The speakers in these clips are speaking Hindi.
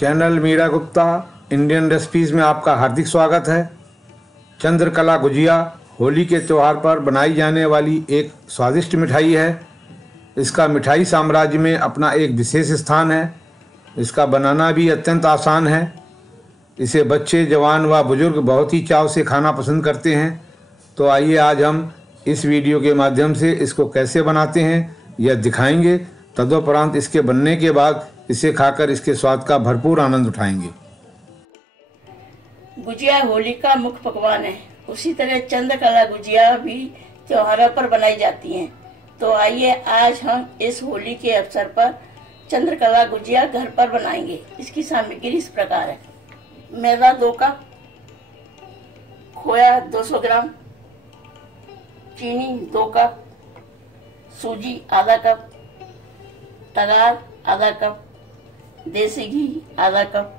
Channel Meera Gupta Indian recipes में आपका हार्दिक स्वागत है। चंद्रकला गुजिया होली के त्यौहार पर बनाई जाने वाली एक स्वादिष्ट मिठाई है। इसका मिठाई साम्राज्य में अपना एक विशेष स्थान है। इसका बनाना भी अत्यंत आसान है। इसे बच्चे, जवान व बुजुर्ग बहुत ही चाव से खाना पसंद करते हैं। तो आइए आज हम इस वीडियो के माध्यम से इसको कैसे बनाते हैं यह दिखाएंगे। तदुपरांत इसके बनने के बाद इसे खाकर इसके स्वाद का भरपूर आनंद उठाएंगे। गुजिया होली का मुख्य पकवान है। उसी तरह चंद्रकला गुजिया भी त्योहारों पर बनाई जाती हैं। तो आइए आज हम इस होली के अवसर पर चंद्रकला गुजिया घर पर बनाएंगे। इसकी सामग्री इस प्रकार है। मैदा 2 कप, खोया 200 ग्राम, चीनी 2 कप, सूजी आधा कप, तगार आधा कप, देसी घी आधा कप,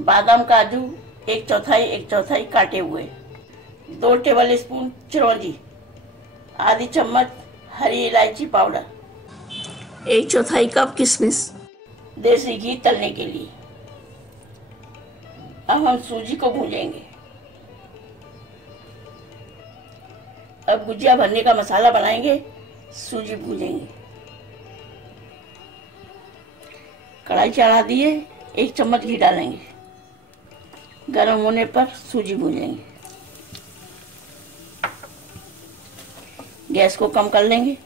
बादाम काजू 1/4 काटे हुए, 2 टेबल स्पून चिरौंजी, आधी चम्मच हरी इलायची पाउडर, 1/4 कप किशमिश, देसी घी तलने के लिए। अब हम सूजी को भूनेंगे। अब गुजिया भरने का मसाला बनाएंगे। सूजी भूनेंगे। कढ़ाई चढ़ा दिए, 1 चम्मच घी डालेंगे। गर्म होने पर सूजी भूनेंगे। गैस को कम कर लेंगे।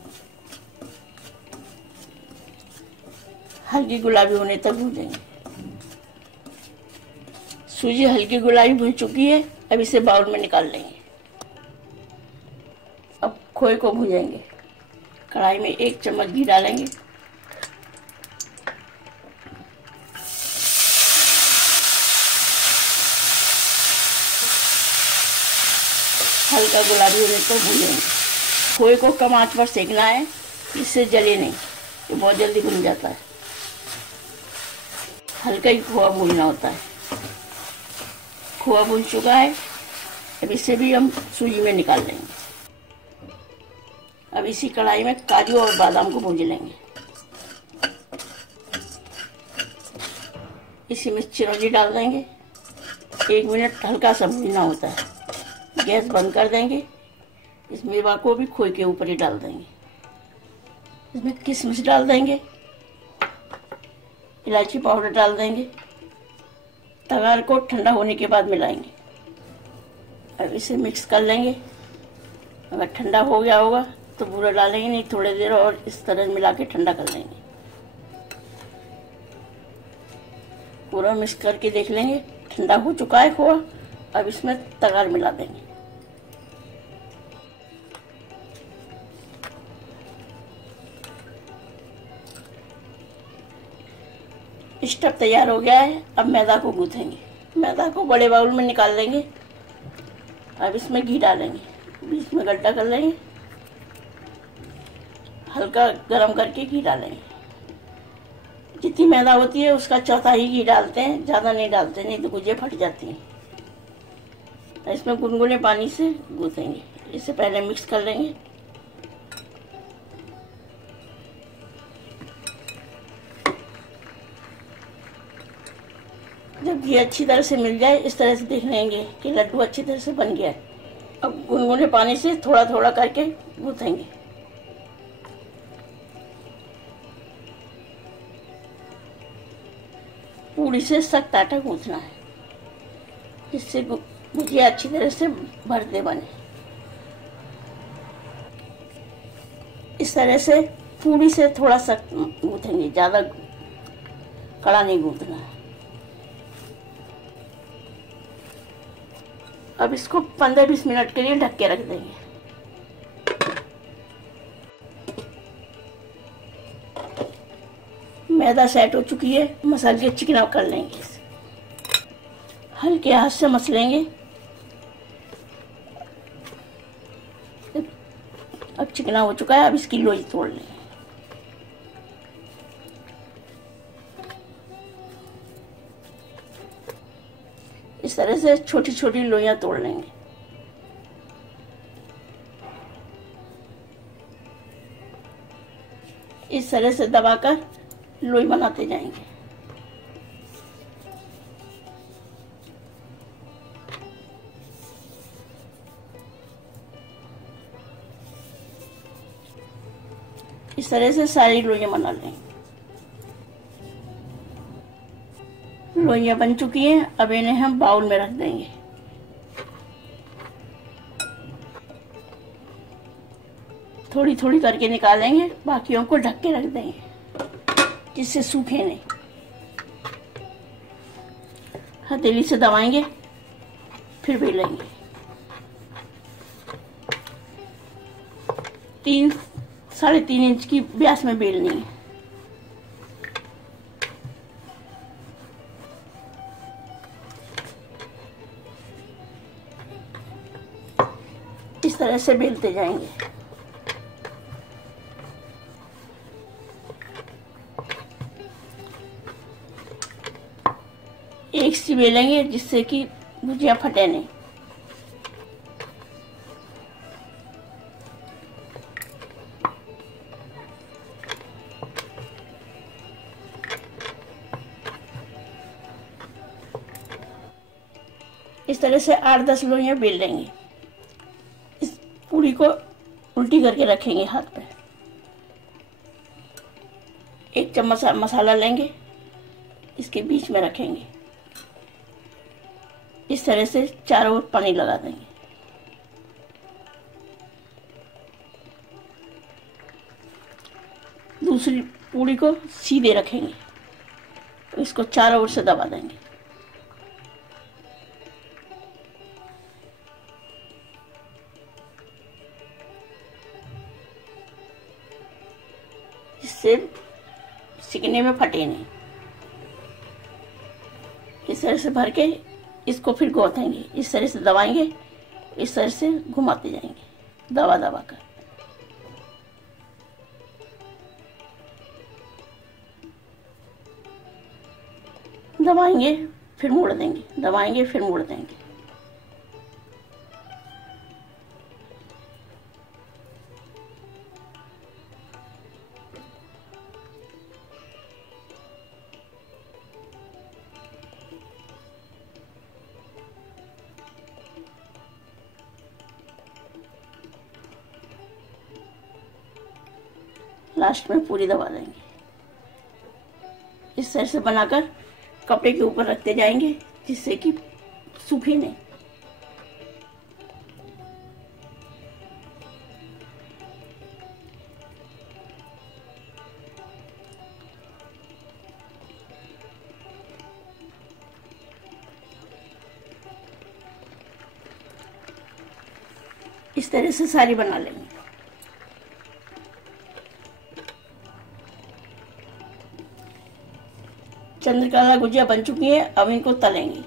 हल्की गुलाबी होने तक भूनेंगे। सूजी हल्की गुलाबी भून चुकी है। अब इसे बाउल में निकाल लेंगे। अब खोए को भूनेंगे। कढ़ाई में 1 चम्मच घी डालेंगे। हल्का गुलाबी होने पर भूनेंगे। खोए को कम आंच पर सेकना है, इससे जले नहीं, ये बहुत जल्दी भून जाता है। हल्का ही खोआ भूनना होता है। खोआ भून चुका है। अब इसे भी हम सूजी में निकाल लेंगे। अब इसी कढ़ाई में काजू और बादाम को भून लेंगे। इसी में चिरौंजी डाल देंगे। 1 मिनट हल्का सा भूनना होता है। गैस बंद कर देंगे। इस मेवा को भी खोए के ऊपर ही डाल देंगे। इसमें किशमिश डाल देंगे। इलायची पाउडर डाल देंगे। तगार को ठंडा होने के बाद मिलाएंगे। अब इसे मिक्स कर लेंगे। अगर ठंडा हो गया होगा तो पूरा डालेंगे, नहीं थोड़ी देर और इस तरह मिला के ठंडा कर लेंगे। पूरा मिक्स करके देख लेंगे ठंडा हो चुका है खोआ। अब इसमें तगार मिला देंगे। स्टफ तैयार हो गया है। अब मैदा को गूंथेंगे। मैदा को बड़े बाउल में निकाल लेंगे। अब इसमें घी डालेंगे। बीच में गड्ढा कर लेंगे। हल्का गरम करके घी डालेंगे। जितनी मैदा होती है उसका 1/4 घी डालते हैं, ज़्यादा नहीं डालते, नहीं तो गुजिया फट जाती हैं। इसमें गुनगुने पानी से गूंथेंगे। इसे पहले मिक्स कर लेंगे। जब घी अच्छी तरह से मिल जाए, इस तरह से देख लेंगे कि लड्डू अच्छी तरह से बन गया है। अब गुनगुने पानी से थोड़ा थोड़ा करके गूंथेंगे। पूरी से सख्त आटा गूंथना है, जिससे गुजिया अच्छी तरह से भरते बने। इस तरह से पूरी से थोड़ा सख्त गूंथेंगे, ज़्यादा कड़ा नहीं गूंथना है। अब इसको 15-20 मिनट के लिए ढक के रख देंगे। मैदा सेट हो चुकी है। मसाले चिकना कर लेंगे। इसे हल्के हाथ से मसलेंगे। अब चिकना हो चुका है। अब इसकी लोई तोड़ लेंगे। इस तरह से छोटी छोटी लोइयां तोड़ लेंगे। इस तरह से दबाकर लोई बनाते जाएंगे। इस तरह से सारी लोइयां बना लेंगे। लोइयां बन चुकी हैं, अब इन्हें हम बाउल में रख देंगे। थोड़ी थोड़ी करके निकालेंगे, बाकियों को ढक के रख देंगे जिससे सूखे नहीं। हथेली से दबाएंगे, फिर बेलेंगे। 3-3.5 इंच की व्यास में बेलनी है। इस तरह से बेलते जाएंगे। एक सी बेलेंगे जिससे कि गुजिया फटे नहीं। इस तरह से 8-10 लोइयां बेल लेंगे। इस पूरी को उल्टी करके रखेंगे हाथ पे। 1 चम्मच मसाला लेंगे, इसके बीच में रखेंगे। इस तरह से चारों ओर पानी लगा देंगे। दूसरी पूरी को सीधे रखेंगे, इसको चारों ओर से दबा देंगे। इससे सिकने में फटे नहीं। इस तरह से भर के इसको फिर गोथेंगे। इस तरह से दबाएंगे, इस तरह से घुमाते जाएंगे दबा दबा कर। दबाएंगे फिर मोड़ देंगे, दबाएंगे फिर मोड़ देंगे। लास्ट में पूरी दबा देंगे। इस तरह से बनाकर कपड़े के ऊपर रखते जाएंगे जिससे कि सूखे नहीं। इस तरह से सारी बना लेंगे। चंद्रकला गुजिया बन चुकी है, अब इनको तलेंगे।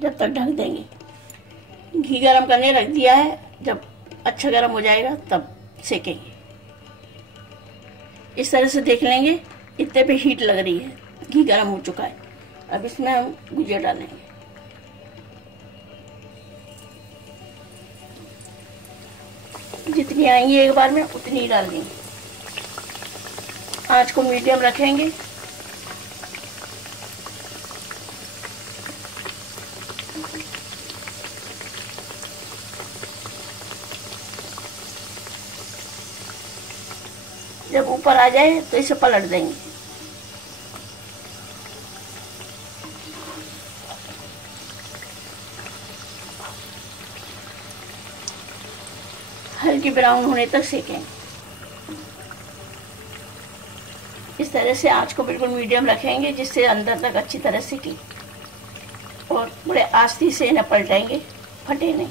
जब तक ढक देंगे। घी गरम करने रख दिया है, जब अच्छा गरम हो जाएगा तब सेकेंगे। इस तरह से देख लेंगे, इतने पे हीट लग रही है, घी गरम हो चुका है। अब इसमें हम गुजिया डालेंगे। जितनी आएंगी एक बार में उतनी ही डाल देंगे। आंच को मीडियम रखेंगे। जब ऊपर आ जाए तो इसे पलट देंगे। हल्की ब्राउन होने तक सेकेंगे। इस तरह से आंच को बिल्कुल मीडियम रखेंगे जिससे अंदर तक अच्छी तरह सीखे, और बड़े आस्ते से इन्हें पलटेंगे, फटे नहीं।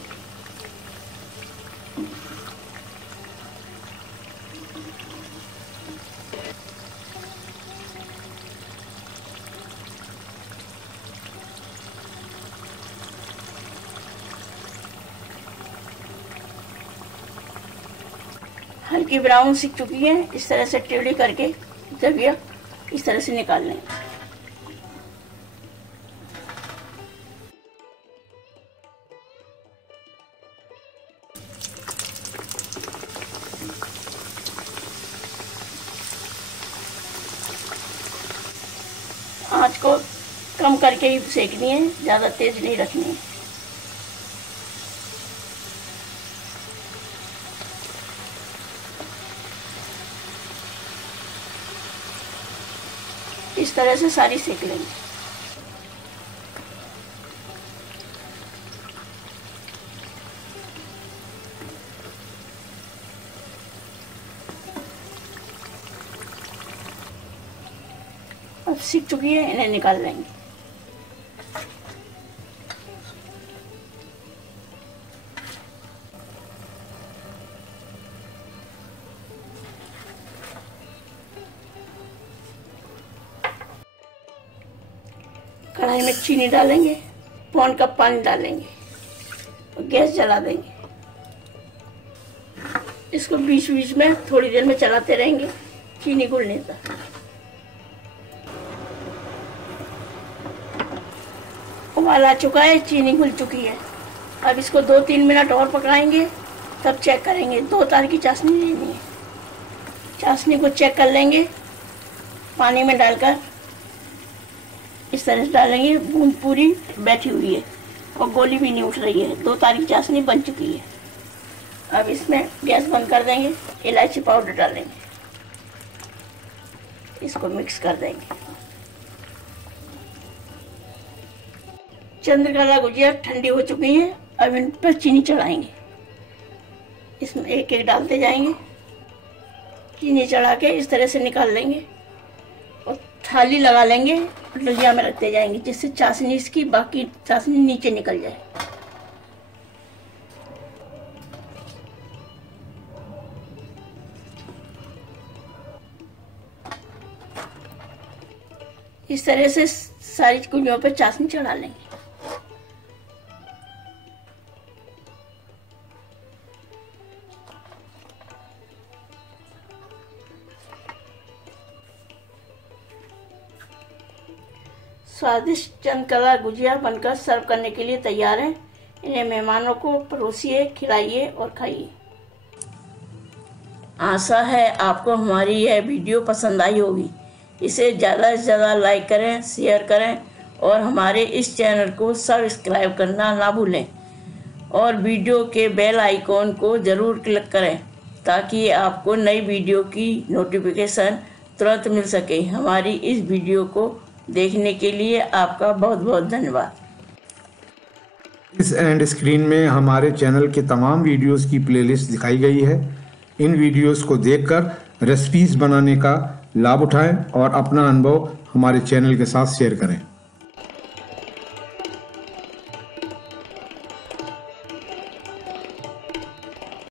हल्की ब्राउन सीख चुकी है। इस तरह से टेढ़ी करके जब ये इस तरह से निकाल लें। आंच को कम करके ही सेकनी है, ज्यादा तेज नहीं रखनी है। इस तरह से सारी सेक लेंगे। अब सीख चुकी है, इन्हें निकाल लेंगे। कढ़ाई में चीनी डालेंगे, पौन कप पानी डालेंगे और गैस जला देंगे। इसको बीच बीच में थोड़ी देर में चलाते रहेंगे चीनी घुलने तक। उबाल आ चुका है, चीनी घुल चुकी है। अब इसको 2-3 मिनट और पकाएंगे, तब चेक करेंगे। 2 तार की चाशनी लेनी है। चाशनी को चेक कर लेंगे, पानी में डालकर इस तरह से डालेंगे। बूंद पूरी बैठी हुई है और गोली भी नहीं उठ रही है। 2 तार की चाशनी बन चुकी है। अब इसमें गैस बंद कर देंगे, इलायची पाउडर डालेंगे, इसको मिक्स कर देंगे। चंद्रकला गुजिया ठंडी हो चुकी है। अब इन पर चीनी चढ़ाएंगे, इसमें एक एक डालते जाएंगे। चीनी चढ़ा के इस तरह से निकाल लेंगे और थाली लगा लेंगे और डलिया में रखते जाएंगे, जिससे चाशनी इसकी बाकी चाशनी नीचे निकल जाए। इस तरह से सारी गुजियों पर चाशनी चढ़ा लेंगे। स्वादिष्ट चंद्रकला गुजिया बनकर सर्व करने के लिए तैयार है। इन्हें मेहमानों को परोसिए, खिलाइए और खाइए। आशा है आपको हमारी यह वीडियो पसंद आई होगी। इसे ज़्यादा से ज़्यादा लाइक करें, शेयर करें और हमारे इस चैनल को सब्सक्राइब करना ना भूलें और वीडियो के बेल आइकॉन को ज़रूर क्लिक करें ताकि आपको नई वीडियो की नोटिफिकेशन तुरंत मिल सके। हमारी इस वीडियो को देखने के लिए आपका बहुत बहुत धन्यवाद। इस एंड स्क्रीन में हमारे चैनल के तमाम वीडियोस की प्लेलिस्ट दिखाई गई है। इन वीडियोस को देखकर रेसिपीज बनाने का लाभ उठाएं और अपना अनुभव हमारे चैनल के साथ शेयर करें।